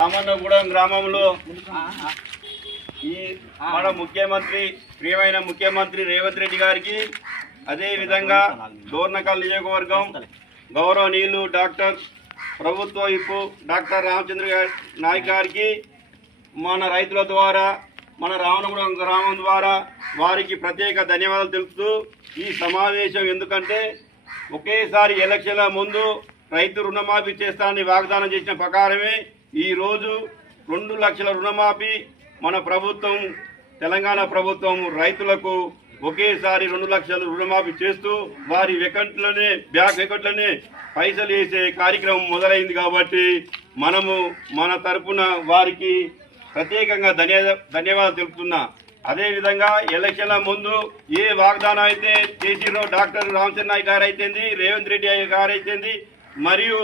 రామన్నగూడెం గ్రామంలో ఈ మన ముఖ్యమంత్రి ప్రియమైన ముఖ్యమంత్రి రేవంత్ రెడ్డి గారికి అదే విధంగా డోర్నకల్ నియోజకవర్గం గౌరవనీయులు డాక్టర్ ప్రభుత్వ విప్పు డాక్టర్ రామచంద్ర నాయక్ గారికి మన రైతుల ద్వారా మన రామన్నగూడెం గ్రామం ద్వారా వారికి ప్రత్యేక ధన్యవాదాలు తెలుపుతూ ఈ సమావేశం ఎందుకంటే ఒకేసారి ఎలక్షన్ల ముందు రైతు రుణమాఫీ చేస్తానని వాగ్దానం చేసిన ప్రకారమే ఈరోజు 2 లక్షల రుణమాఫీ మన ప్రభుత్వం తెలంగాణ ప్రభుత్వం రైతులకు ఒకేసారి 2 లక్షల రుణమాఫీ చేస్తూ వారి అకౌంట్లోనే బ్యాంక్ అకౌంట్లోనే పైసలు వేసే కార్యక్రమం మొదలైంది కాబట్టి మనము మన తరపున వారికి ప్రత్యేకంగా ధన్యవాదాలు తెలుపుతున్నా. అదేవిధంగా ఎలక్షన్ల ముందు ఏ వాగ్దానం అయితే చేసిరో డాక్టర్ రామచంద్ర నాయక్ గారు అయితేంది, రేవంత్ రెడ్డి గారు అయితేంది, మరియు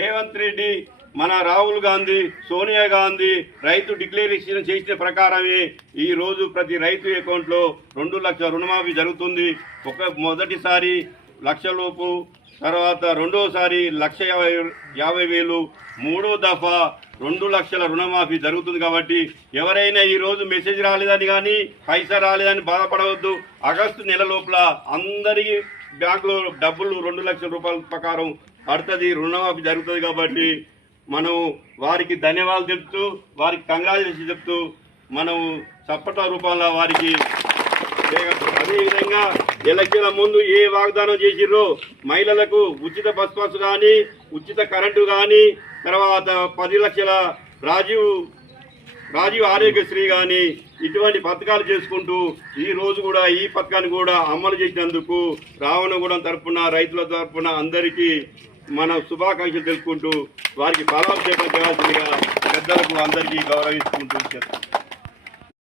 రేవంత్ రెడ్డి మన రాహుల్ గాంధీ, సోనియా గాంధీ రైతు డిక్లరేషన్ చేసిన ప్రకారమే ఈరోజు ప్రతి రైతు అకౌంట్లో 2 లక్షల రుణమాఫీ జరుగుతుంది. మొదటిసారి 1 లక్ష లోపు, తర్వాత రెండోసారి 1,50,000, మూడో దఫా 2 లక్షల రుణమాఫీ జరుగుతుంది. కాబట్టి ఎవరైనా ఈరోజు మెసేజ్ రాలేదని కానీ పైసా రాలేదని బాధపడవద్దు. ఆగస్టు నెల లోపల అందరికీ బ్యాంకులో డబ్బులు 2 లక్షల రూపాయల ప్రకారం పడుతుంది, రుణమాఫీ జరుగుతుంది. కాబట్టి మనం వారికి ధన్యవాదాలు చెప్తూ వారికి కంగ్రాచులేషన్ చెప్తూ మనం చప్పట రూపంలో వారికి అదేవిధంగా ఎలక్షన్ల ముందు ఏ వాగ్దానం చేసిర్రో మహిళలకు ఉచిత బస్ పాస్ కానీ, ఉచిత కరెంటు కానీ, తర్వాత 10 లక్షల రాజీవ్ ఆరోగ్యశ్రీ కానీ ఇటువంటి పథకాలు చేసుకుంటూ ఈ రోజు కూడా ఈ పథకాన్ని కూడా అమలు చేసినందుకు రావణగూడెం తరఫున రైతుల తరఫున అందరికీ మన శుభాకాంక్షలు తెలుపుకుంటూ వారికి పాలాభిషేకం చేయాల్సిందిగా పెద్దలకు అందరికీ గౌరవించుకుంటూ